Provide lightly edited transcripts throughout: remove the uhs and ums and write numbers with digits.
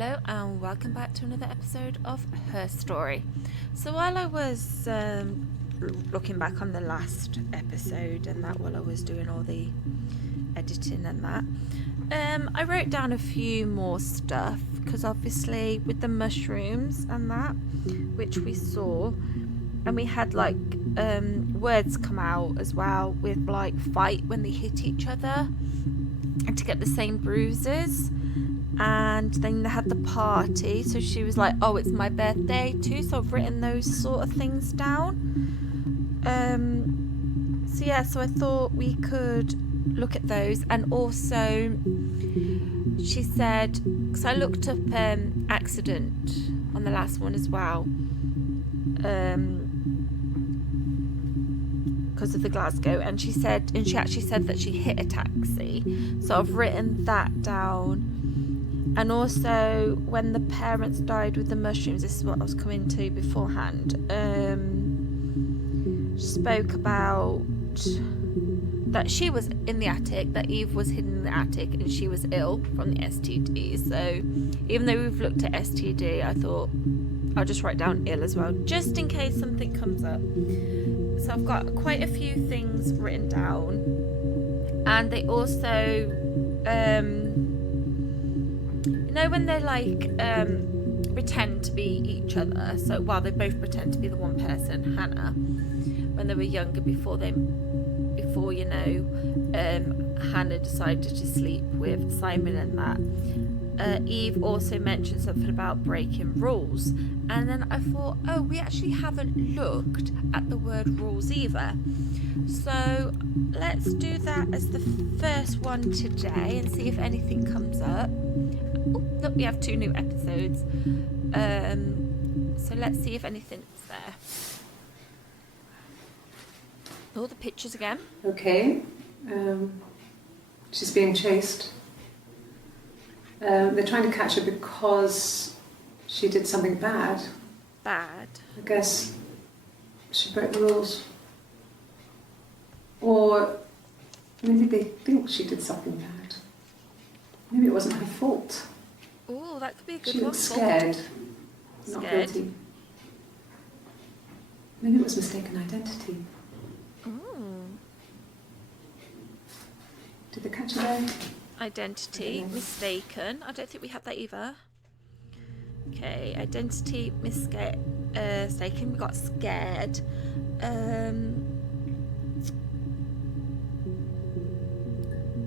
Hello and welcome back to another episode of Her Story. So while I was looking back on the last episode and that while I was doing all the editing and that, I wrote down a few more stuff because obviously with the mushrooms and that, which we saw, and we had like words come out as well with like fight when they hit each other and to get the same bruises. And then they had the party, so she was like, oh, it's my birthday too, so I've written those sort of things down. So I thought we could look at those. And also she said, because I looked up accident on the last one as well, because of the Glasgow, and she actually said that she hit a taxi, so I've written that down. And also when the parents died with the mushrooms, this is what I was coming to beforehand, she spoke about that she was in the attic, that Eve was hidden in the attic and she was ill from the STD. So even though we've looked at STD, I thought I'll just write down ill as well, just in case something comes up. So I've got quite a few things written down. And they also you know when they like pretend to be each other, so they both pretend to be the one person, Hannah, when they were younger, before Hannah decided to sleep with Simon and that. Eve also mentioned something about breaking rules, and then I thought, oh, we actually haven't looked at the word rules either, so let's do that as the first one today and see if anything comes up. Oh, look, we have 2 new episodes, so let's see if anything's there. Oh, the pictures again. Okay, she's being chased. They're trying to catch her because she did something bad. Bad? I guess she broke the rules. Or maybe they think she did something bad. Maybe it wasn't her fault. Oh, that could be a good one. She looked scared, not guilty. Maybe it was mistaken identity. Did they catch her there? Identity, mistaken. I don't think we have that either. Okay, identity, mistaken. We got scared.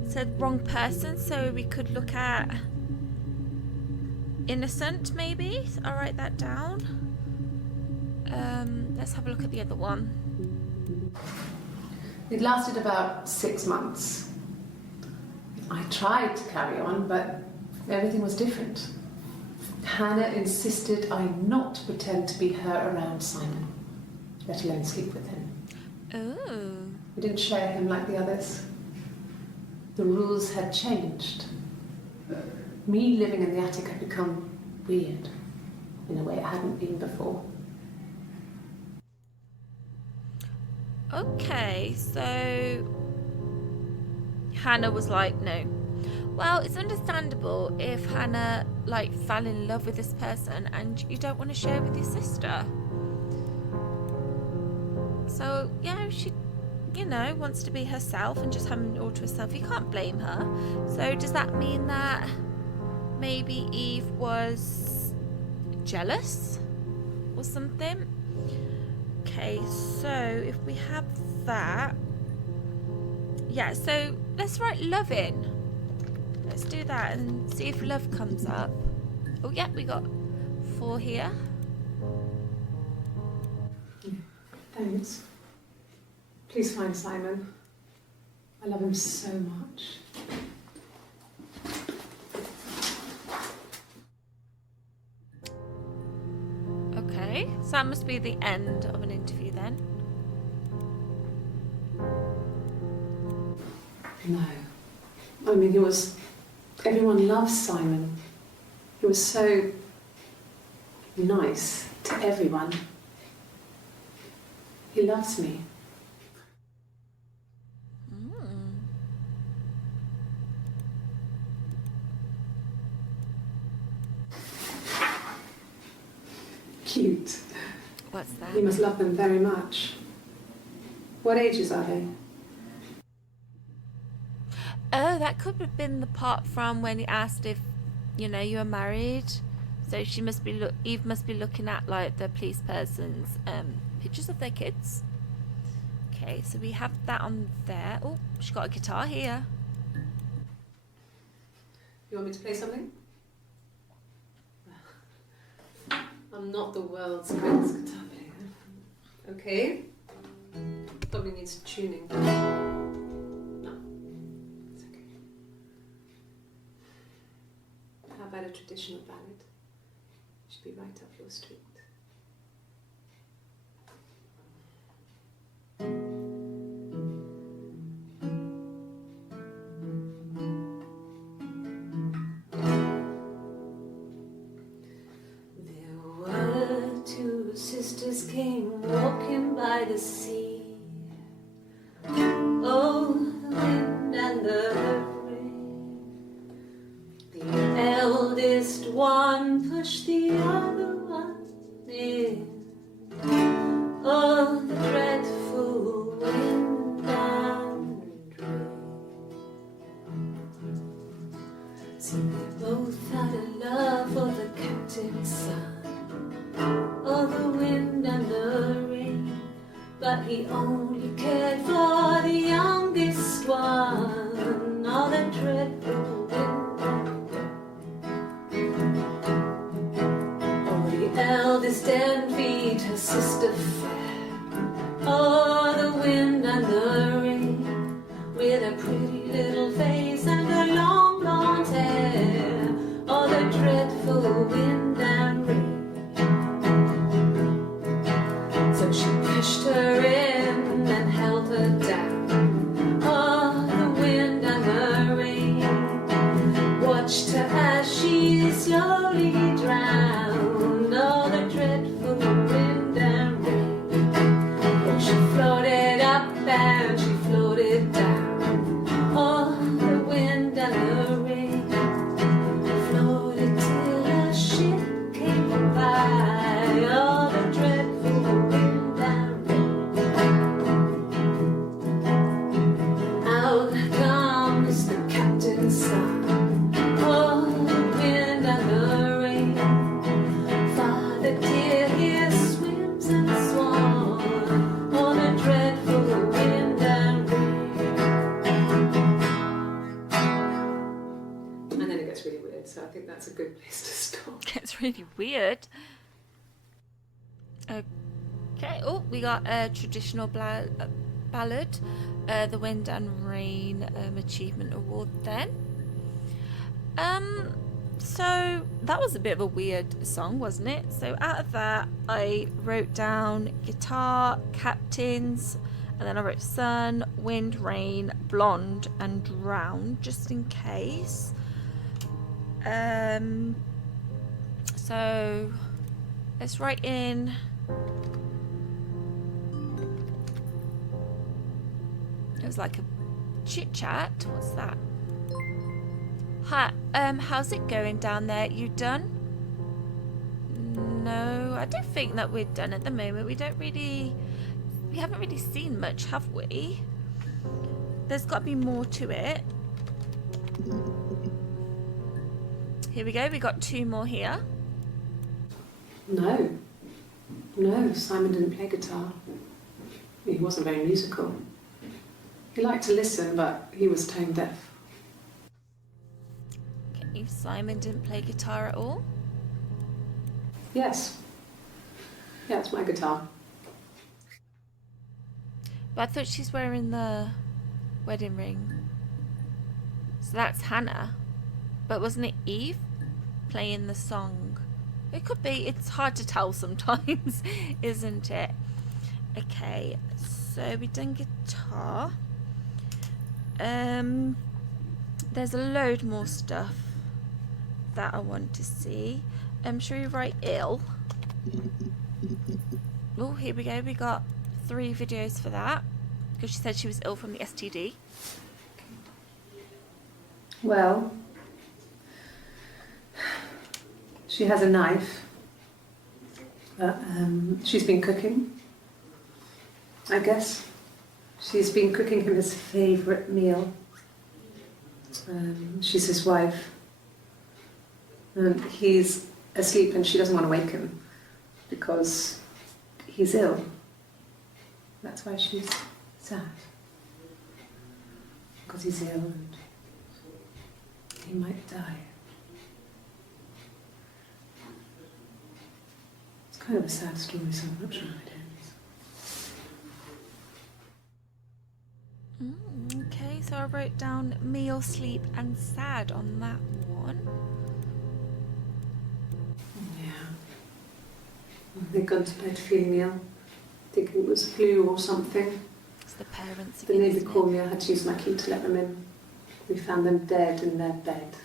Said wrong person, so we could look at innocent, maybe. I'll write that down. Let's have a look at the other one. It lasted about 6 months. I tried to carry on, but everything was different. Hannah insisted I not pretend to be her around Simon, let alone sleep with him. Oh. We didn't share him like the others. The rules had changed. Me living in the attic had become weird, in a way it hadn't been before. Okay, so Hannah was like, no. Well, it's understandable if Hannah like fell in love with this person and you don't want to share with your sister. So yeah, she, wants to be herself and just having it all to herself. You can't blame her. So does that mean that maybe Eve was jealous or something? Okay, so if we have that, yeah, so let's write loving. Let's do that and see if love comes up. Oh yeah, we got 4 here. Thanks. Please find Simon. I love him so much. Okay, so that must be the end of an interview then. No. I mean, everyone loves Simon. He was so nice to everyone. He loves me. cute. What's that? You must love them very much. What ages are they? Oh, that could have been the part from when he asked if, you were married. So she must be Eve must be looking at like the police person's pictures of their kids. Okay, so we have that on there. Oh, she's got a guitar here. You want me to play something? I'm not the world's greatest guitar player. Okay. Probably needs tuning. No, it's okay. How about a traditional ballad? Should be right up your street. Sisters came walking by the sea. Oh, the wind and the rain. The eldest one pushed the other one in. Oh, the dreadful wind and rain. See, they both had a love for the captain's son. Oh, the wind and the rain, but he only cared for the youngest one. Oh, the dreadful wind and rain. Oh, the eldest envied her sister fair. Oh, the wind and the rain, with a pretty little face and her long blonde hair. Oh, the dreadful wind and rain. She pushed her in and held her down. Oh, the wind and the rain watched her as she slowly drowned. Oh, the dreadful wind and rain. Oh, she floated up and she floated down. Oh, the wind and the rain floated till a ship came by. Oh, the dreadful wind. So I think that's a good place to stop. It's really weird. Okay, oh, we got a traditional ballad, the Wind and Rain Achievement Award then. So that was a bit of a weird song, wasn't it? So out of that, I wrote down guitar, captains, and then I wrote sun, wind, rain, blonde, and drown, just in case. So let's write in it was like a chit chat. What's that? Hi, how's it going down there? You done? No, I don't think that we're done at the moment. We haven't really seen much, have we? There's got to be more to it. Here we go, we got 2 more here. No, Simon didn't play guitar. He wasn't very musical. He liked to listen, but he was tone deaf. Okay, Simon didn't play guitar at all? Yes. Yeah, it's my guitar. But I thought she's wearing the wedding ring. So that's Hannah. But wasn't it Eve playing the song? It could be. It's hard to tell sometimes, isn't it? Okay, so we've done guitar. There's a load more stuff that I want to see. Should we write ill? Oh, here we go. We got 3 videos for that because she said she was ill from the STD. Well, she has a knife But she's been cooking, I guess. She's been cooking him his favourite meal. She's his wife. And he's asleep and she doesn't want to wake him because he's ill. That's why she's sad. Because he's ill and he might die. It's kind of a sad story, so I'm not sure how it ends. Okay, so I wrote down meal, sleep and sad on that one. They'd gone to bed feeling ill, thinking it was flu or something. It's the parents The again, neighbour isn't called it? me, I had to use my key to let them in. We found them dead in their bed.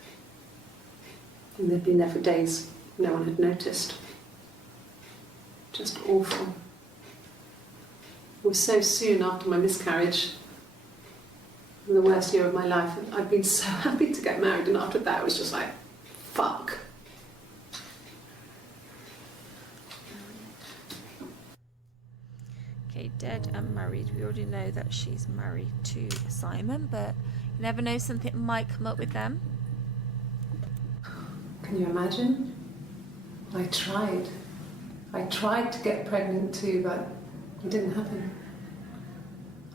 And they'd been there for days. No one had noticed. Just awful. It was so soon after my miscarriage. The worst year of my life. I'd been so happy to get married, and after that it was just like, fuck. Okay, dead and married. We already know that she's married to Simon, but you never know, something might come up with them. Can you imagine? I tried. I tried to get pregnant too, but it didn't happen.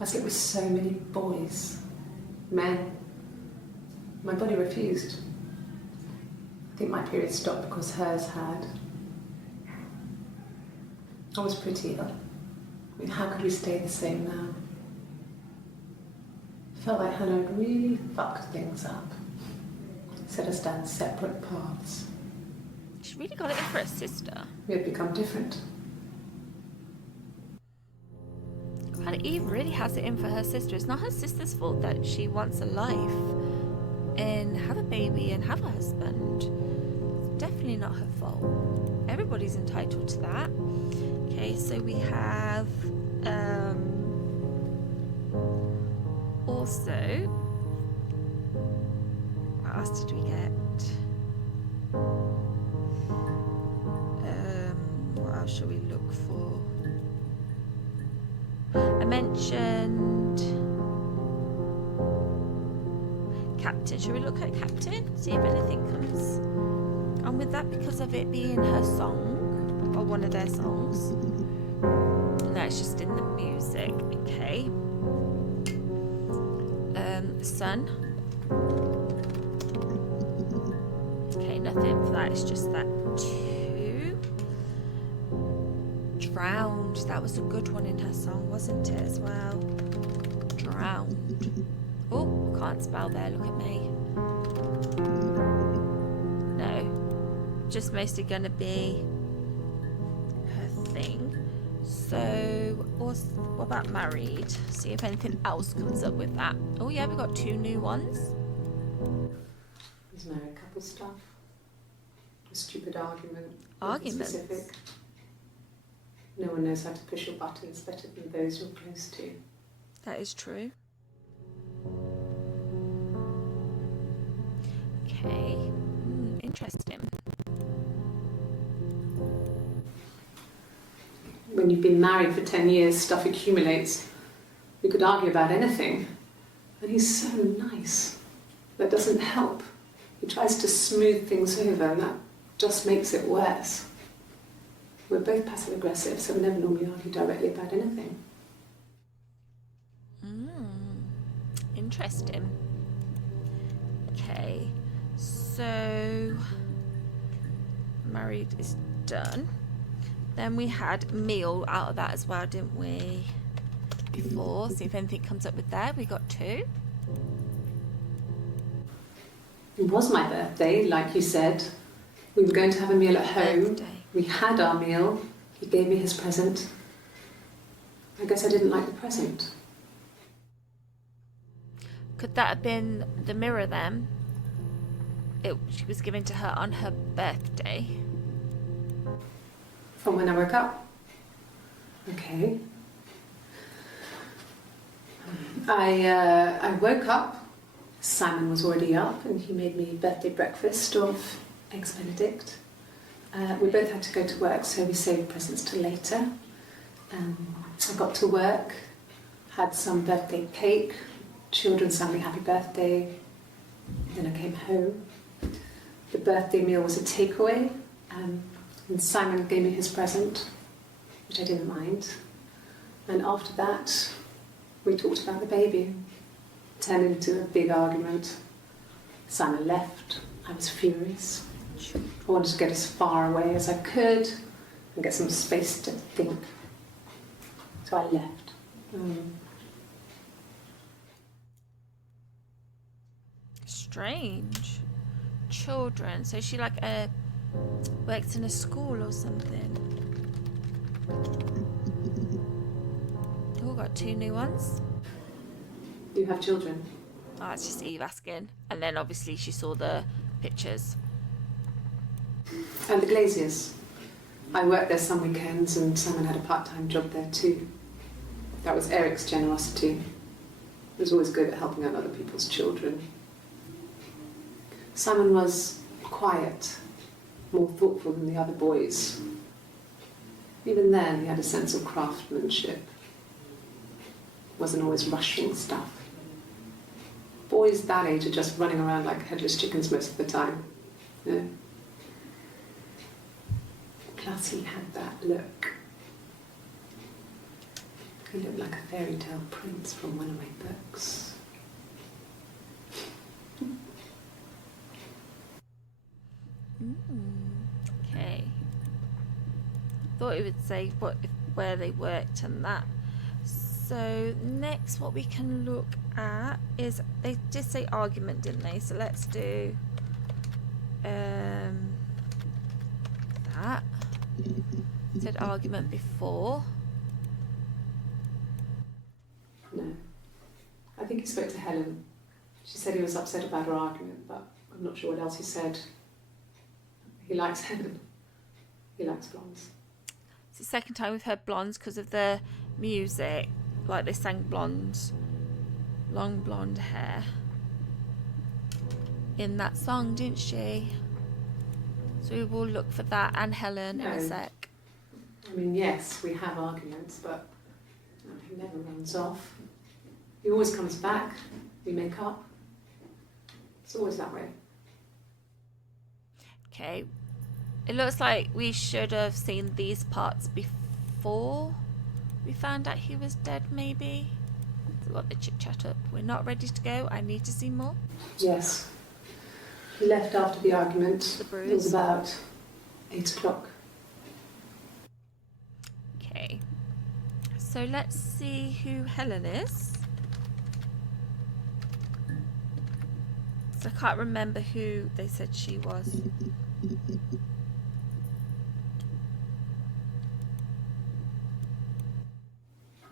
I slept with so many boys, men. My body refused. I think my period stopped because hers had. I was pretty ill. I mean, how could we stay the same now? I felt like Hannah had really fucked things up. Set us down separate paths. She really got it in for her sister. We had become different. And Eve really has it in for her sister. It's not her sister's fault that she wants a life and have a baby and have a husband. It's definitely not her fault. Everybody's entitled to that. Okay, so we have also, what else did we get? What else shall we look for? I mentioned Captain. Should we look at Captain? See if anything comes on with that, because of it being her song or one of their songs. And that's just in the music. Okay. Sun. Okay, nothing for that. It's just that two. Drowned. That was a good one in her song, wasn't it, as well? Drowned. Oh, can't spell there. Look at me. No. Just mostly going to be her thing. So, what about married? See if anything else comes up with that. Oh yeah, we've got two new ones. There's married couple stuff. A stupid argument. Arguments? Specific. No one knows how to push your buttons better than those you're close to. That is true. Okay. Interesting. When you've been married for 10 years, stuff accumulates. You could argue about anything. And he's so nice. That doesn't help. He tries to smooth things over, and that just makes it worse. We're both passive aggressive, so we never normally argue directly about anything. Interesting. Okay, so married is done. Then we had meal out of that as well, didn't we? Before, see if anything comes up with there. We got two. It was my birthday, like you said. We were going to have a meal at home. Birthday. We had our meal. He gave me his present. I guess I didn't like the present. Could that have been the mirror then? She was given to her on her birthday. From when I woke up. Okay. I woke up. Simon was already up and he made me birthday breakfast of eggs Benedict. We both had to go to work, so we saved presents till later. I got to work, had some birthday cake, children sang me happy birthday, then I came home. The birthday meal was a takeaway, and Simon gave me his present, which I didn't mind. And after that, we talked about the baby. Turned into a big argument. Simon left. I was furious. I wanted to get as far away as I could and get some space to think. So I left. Strange. Children. So she like works in a school or something. Oh, got 2 new ones. You have children? Oh, it's just Eve asking. And then obviously she saw the pictures. And the Glaziers. I worked there some weekends and Simon had a part-time job there too. That was Eric's generosity. He was always good at helping out other people's children. Simon was quiet, more thoughtful than the other boys. Even then, he had a sense of craftsmanship. Wasn't always rushing stuff. Boys that age are just running around like headless chickens most of the time. You know? Plus, he had that look. He looked like a fairy tale prince from one of my books. Okay. Thought it would say where they worked and that. So next what we can look at is, they did say argument, didn't they? So let's do that. It said argument before. No. I think he spoke to Helen. She said he was upset about her argument, but I'm not sure what else he said. He likes Helen. He likes blondes. It's the second time we've heard blondes because of the music. Like they sang blondes, long blonde hair in that song, didn't she? So we will look for that and Helen in a sec. I mean, yes, we have arguments, but he never runs off. He always comes back. We make up. It's always that way. Okay. It looks like we should have seen these parts before we found out he was dead, maybe. So got the chit chat up. We're not ready to go. I need to see more. Yes. He left after the argument. The bruise. It was about 8 o'clock. Okay. So let's see who Helen is. So I can't remember who they said she was.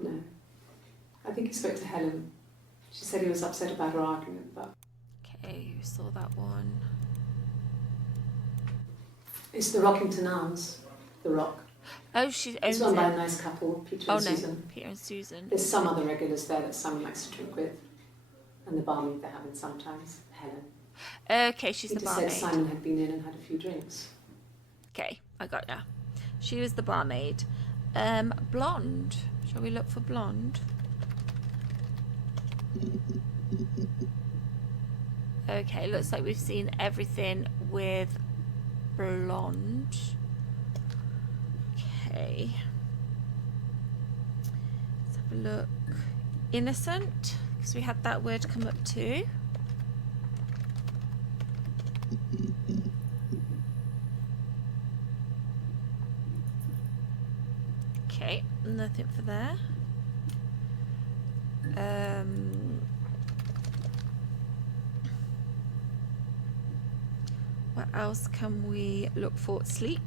No. I think he spoke to Helen. She said he was upset about her argument, but... Okay, who saw that one? It's the Rockington Arms. The Rock. Oh, she owns It's run by a it. nice couple, Peter Oh and no, Susan. Peter and Susan. There's some other regulars there that Simon likes to drink with. And the barmaid they're having sometimes, Helen. Okay, she's the Peter said barmaid. Simon had been in and had a few drinks. Okay, I got ya. She was the barmaid. Blonde. Shall we look for blonde? Okay, looks like we've seen everything with blonde. Okay. Let's have a look. Innocent, because we had that word come up too. Okay, nothing for there. What else can we look for? Sleep.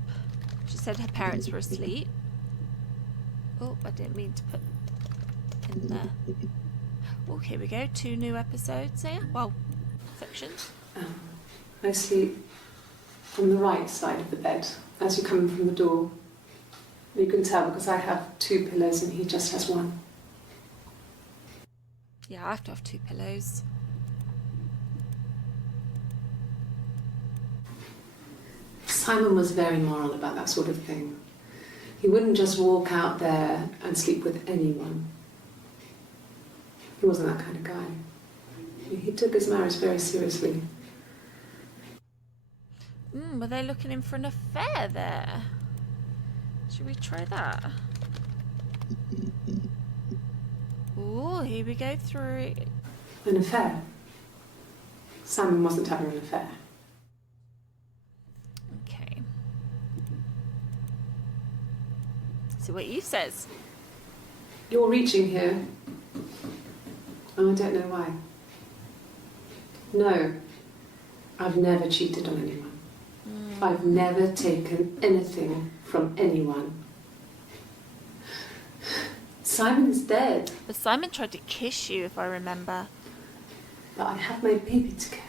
She said her parents were asleep. Oh, I didn't mean to put in there. Oh, here we go. 2 new episodes here. Well, sections. I sleep on the right side of the bed as you come in from the door. You can tell because I have 2 pillows and he just has 1. Yeah, I have to have 2 pillows. Simon was very moral about that sort of thing. He wouldn't just walk out there and sleep with anyone. He wasn't that kind of guy. He took his marriage very seriously. Were they looking in for an affair there? Should we try that? Ooh, here we go through it. An affair? Simon wasn't having an affair. Okay. So what Eve says. You're reaching here. Oh, I don't know why. No, I've never cheated on anyone. I've never taken anything from anyone. Simon is dead. But Simon tried to kiss you, if I remember. But I have my baby to care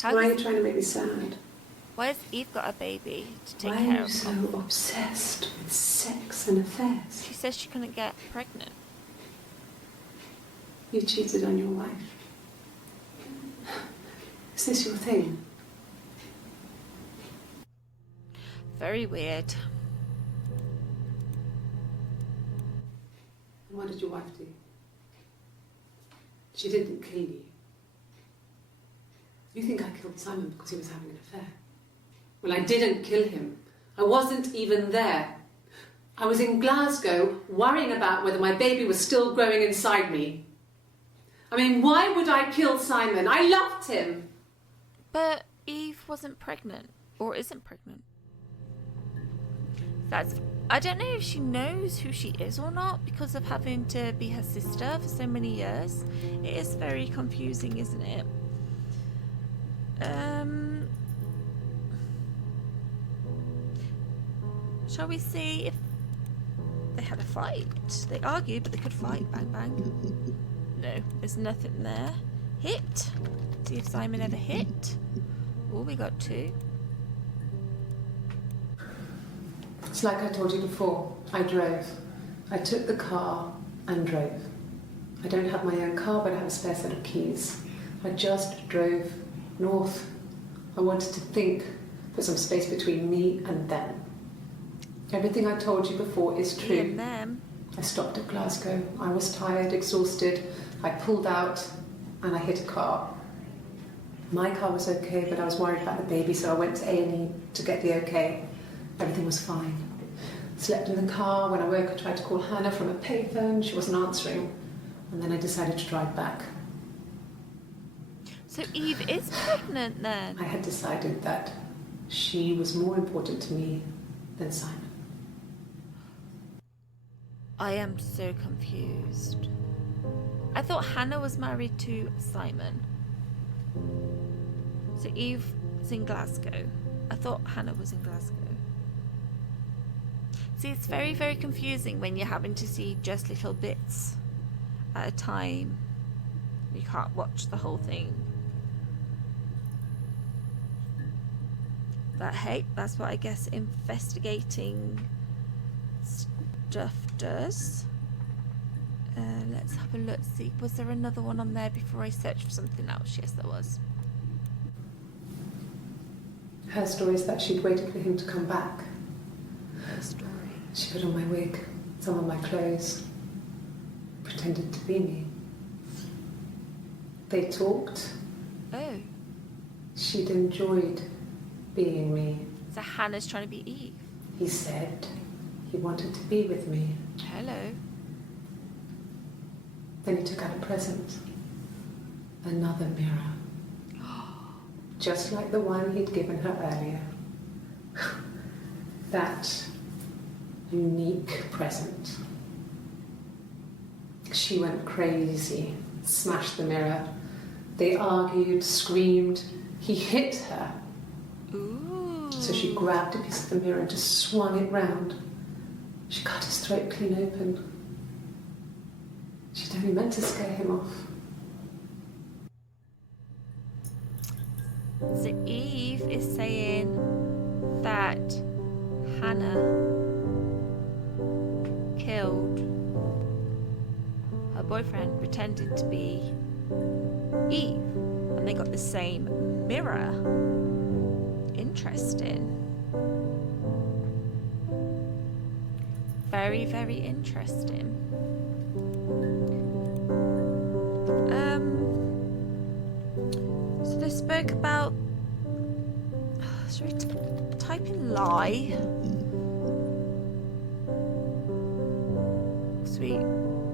for. Why are you trying to make me sad? Why has Eve got a baby to take Why care are you of? so obsessed with sex and affairs? She says she couldn't get pregnant. You cheated on your wife. Is this your thing? Very weird. And what did your wife do? She didn't kill you. You think I killed Simon because he was having an affair? Well, I didn't kill him. I wasn't even there. I was in Glasgow worrying about whether my baby was still growing inside me. I mean, why would I kill Simon? I loved him. But Eve wasn't pregnant, or isn't pregnant. I don't know if she knows who she is or not because of having to be her sister for so many years. It is very confusing, isn't it? Shall we see if they had a fight? They argued, but they could fight. Bang, bang. No, there's nothing there. Hit. See if Simon ever hit. Oh, we got 2. It's like I told you before. I drove. I took the car and drove. I don't have my own car, but I have a spare set of keys. I just drove north. I wanted to think, put some space between me and them. Everything I told you before is true. And them. I stopped at Glasgow. I was tired, exhausted. I pulled out and I hit a car. My car was okay, but I was worried about the baby, so I went to A&E to get the okay. Everything was fine. Slept in the car. When I woke, I tried to call Hannah from a payphone. She wasn't answering. And then I decided to drive back. So Eve is pregnant then? I had decided that she was more important to me than Simon. I am so confused. I thought Hannah was married to Simon. So Eve is in Glasgow. I thought Hannah was in Glasgow. See, it's very, very confusing when you're having to see just little bits at a time. You can't watch the whole thing. But hey, that's what I guess investigating stuff does. Let's have a look, see, was there another one on there before I searched for something else? Yes, there was. Her story is that she'd waited for him to come back. Her story. She put on my wig, some of my clothes, pretended to be me. They talked. Oh. She'd enjoyed being me. So Hannah's trying to be Eve. He said he wanted to be with me. Hello. Then he took out a present. Another mirror. Just like the one he'd given her earlier. That unique present. She went crazy, smashed the mirror. They argued, screamed. He hit her. Ooh. So she grabbed a piece of the mirror and just swung it round. She cut his throat clean open. She'd only meant to scare him off. So Eve is saying that Hannah killed her boyfriend pretending to be Eve. Am and they got the same mirror. Interesting. Very, very interesting. So they spoke about. Should we type in lie?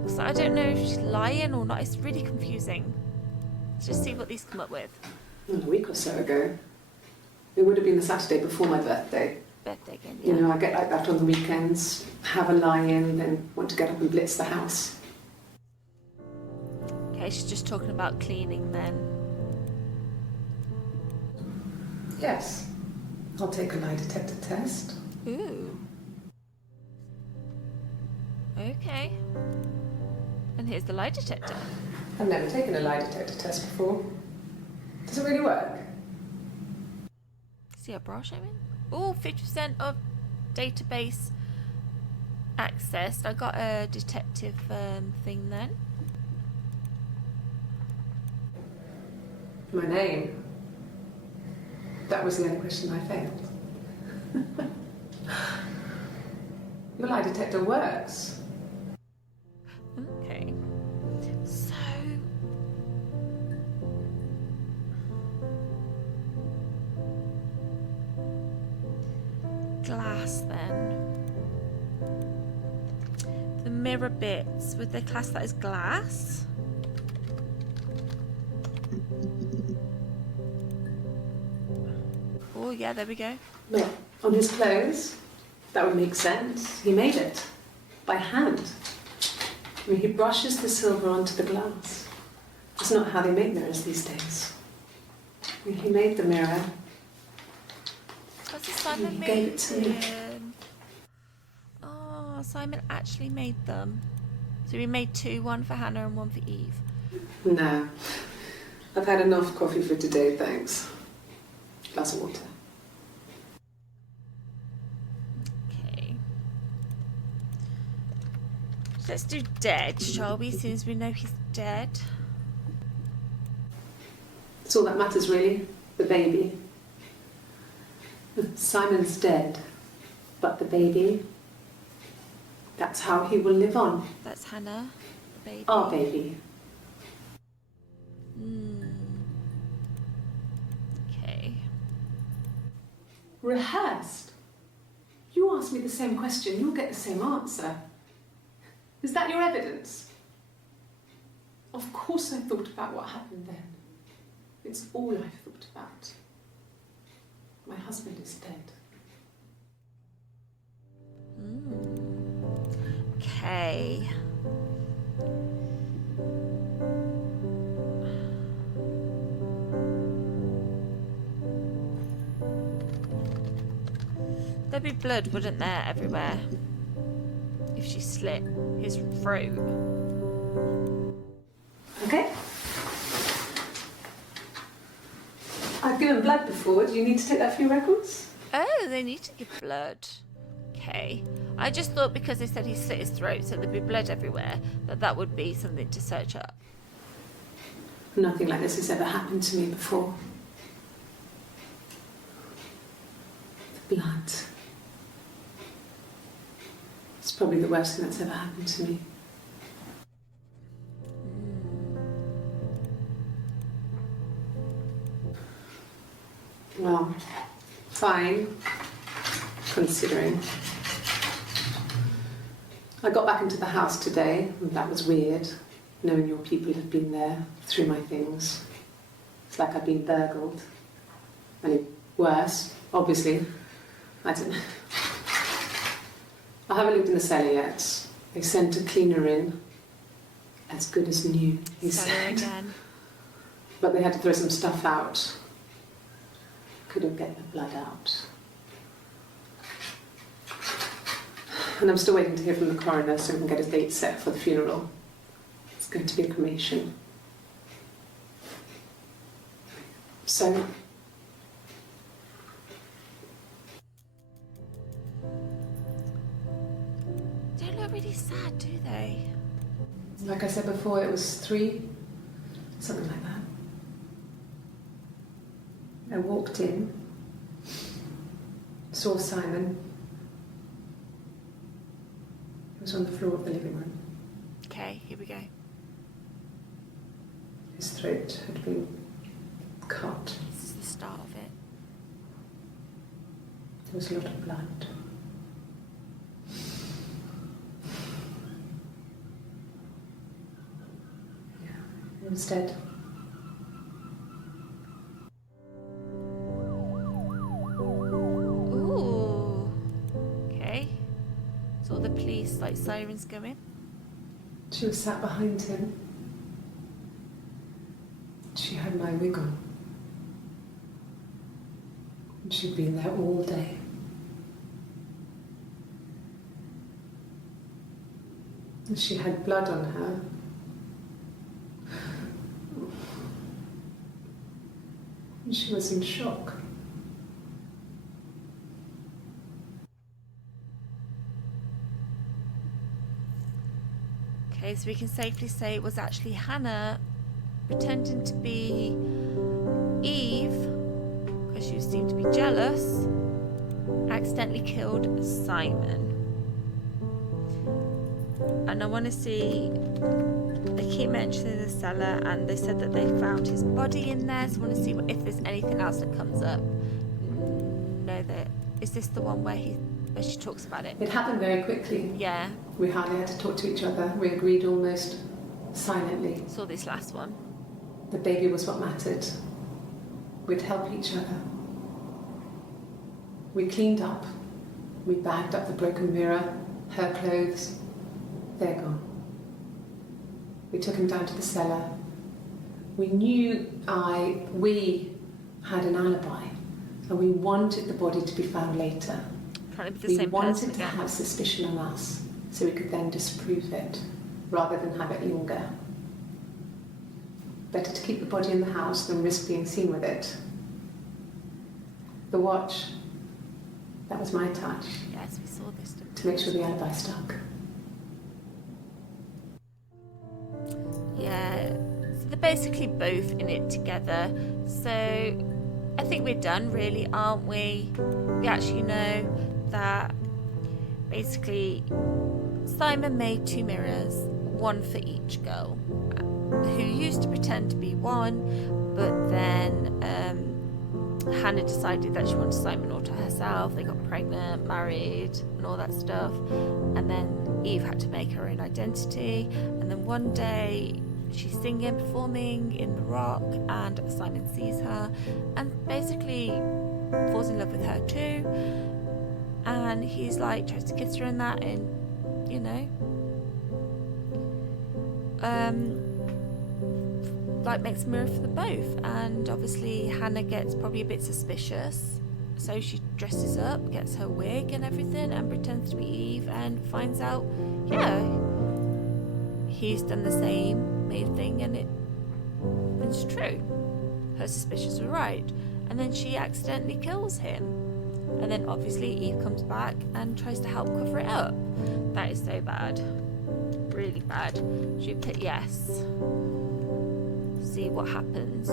So I don't know if she's lying or not. It's really confusing. Let's just see what these come up with. Well, a week or so ago. It would have been the Saturday before my birthday. Birthday again, yeah. You know, I get like that on the weekends, have a lie-in, then want to get up and blitz the house. Okay, she's just talking about cleaning then. Yes. I'll take a lie detector test. Ooh. Okay. And here's the lie detector. I've never taken a lie detector test before. Does it really work? See our bra showing? Oh, 50% of database accessed. I got a detective thing then. My name. That was the only question I failed. Your lie detector works. Okay. So glass then. The mirror bits, would they class that as glass? Oh yeah, there we go. Look, on his clothes, that would make sense. He made it. By hand. I mean, he brushes the silver onto the glass. It's not how they make mirrors these days. I mean, he made the mirror. That's a Simon He made gave it to me. them. Oh, Simon actually made them. So we made two, one for Hannah and one for Eve. No. I've had enough coffee for today, thanks. Glass of water. Okay. Let's do dead, shall we? As soon as we know he's dead. That's all that matters, really. The baby. Simon's dead. But the baby, that's how he will live on. That's Hannah, the baby. Our baby. Okay. Rehearsed? You ask me the same question, you'll get the same answer. Is that your evidence? Of course I thought about what happened then. It's all I've thought about. My husband is dead. Okay. There'd be blood, wouldn't there, everywhere? If she slit his throat. Okay? I've given blood before. Do you need to take that for your records? Oh, they need to give blood. Okay. I just thought because they said he slit his throat, so there'd be blood everywhere, that would be something to search up. Nothing like this has ever happened to me before. The blood. It's probably the worst thing that's ever happened to me. Well, fine, considering. I got back into the house today, and that was weird, knowing your people had been there through my things. It's like I'd been burgled. Only worse, obviously. I don't know. I haven't lived in the cellar yet. They sent a cleaner in, as good as new, he said. Again. But they had to throw some stuff out. Couldn't get the blood out. And I'm still waiting to hear from the coroner so we can get a date set for the funeral. It's going to be a cremation. So, Don't look really sad, do they? like I said before, it was 3, something like that. I walked in, saw Simon. He was on the floor of the living room. Okay, here we go. His throat had been cut. This is the start of it. There was a lot of blood. Yeah, he was dead. Ooh. Okay. So the police, like, sirens going. She was sat behind him. She had my wig on. And she'd been there all day. And she had blood on her. And she was in shock. Okay, so we can safely say it was actually Hannah pretending to be Eve, because she seemed to be jealous, accidentally killed Simon. And I want to see, they keep mentioning the cellar, and they said that they found his body in there, so I want to see if there's anything else that comes up. No, is this the one where she talks about it? It happened very quickly. Yeah. We hardly had to talk to each other. We agreed almost silently. Saw this last one. The baby was what mattered. We'd help each other. We cleaned up. We bagged up the broken mirror, her clothes. They're gone. We took him down to the cellar. We knew we had an alibi, and we wanted the body to be found later. Probably the We same wanted person to again. have suspicion on us, so we could then disprove it, rather than have it linger. Better to keep the body in the house than risk being seen with it. The watch, that was my touch, Yes, we saw this. to make sure the alibi stuck. Yeah, so they're basically both in it together. So I think we're done, really, aren't we? We actually know that basically Simon made 2 mirrors, one for each girl, who used to pretend to be one, but then Hannah decided that she wanted Simon all to herself. They got pregnant, married, and all that stuff, and then Eve had to make her own identity. And then one day she's singing, performing in the rock, and Simon sees her and basically falls in love with her too, and he's like, tries to kiss her and that, and you know, like makes a mirror for the both. And obviously Hannah gets probably a bit suspicious, so she dresses up, gets her wig and everything, and pretends to be Eve, and finds out, yeah, he's done the same, made thing, and it's true. Her suspicions were right. And then she accidentally kills him, and then obviously Eve comes back and tries to help cover it up. That is so bad, really bad. Should we put yes? See what happens.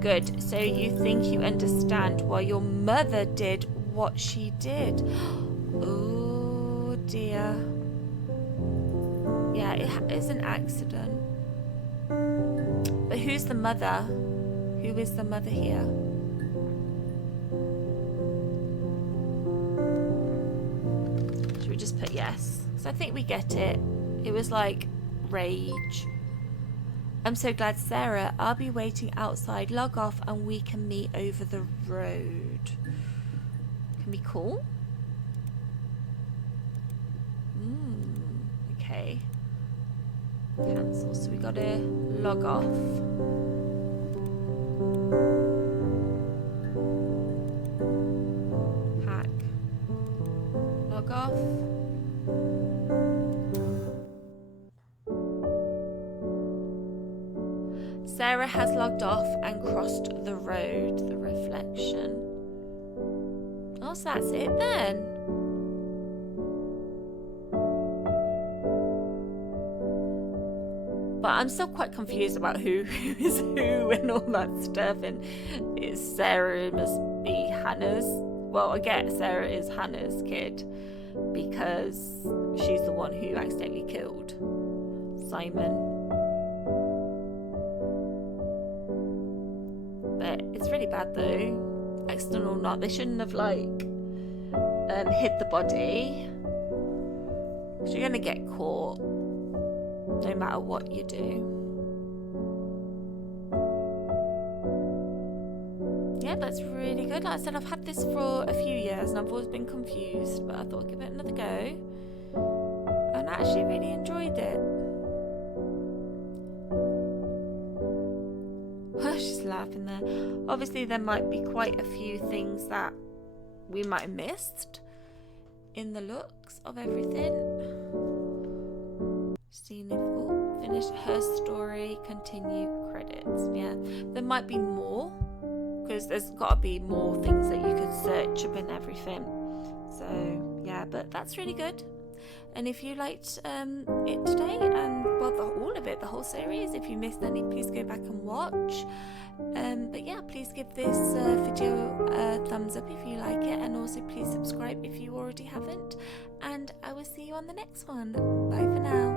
Good. So you think you understand why your mother did what she did. Oh dear. Yeah, it is an accident. But who's the mother? Who is the mother here? Should we just put yes? So I think we get it. It was like rage. I'm so glad, Sarah. I'll be waiting outside. Log off and we can meet over the road. Can be cool. Okay. Cancel. So we gotta log off. Hack. Log off. Sarah has logged off and crossed the road. The reflection. Oh, so that's it then. But I'm still quite confused about who is who and all that stuff. And it's Sarah must be Hannah's. Well, I get Sarah is Hannah's kid because she's the one who accidentally killed Simon. But it's really bad though, accident or not. They shouldn't have hid the body. You're gonna get caught no matter what you do. Yeah, that's really good. Like I said, I've had this for a few years and I've always been confused, but I thought I'd give it another go and I actually really enjoyed it. She's laughing there. Obviously there might be quite a few things that we might have missed in the looks of everything. Seeing if we'll finish her story, continue credits. Yeah, there might be more because there's got to be more things that you could search up and everything. So yeah, but that's really good. And if you liked it today, and all of it, the whole series, if you missed any, please go back and watch. But yeah, please give this video a thumbs up if you like it, and also please subscribe if you already haven't. And I will see you on the next one. Bye for now.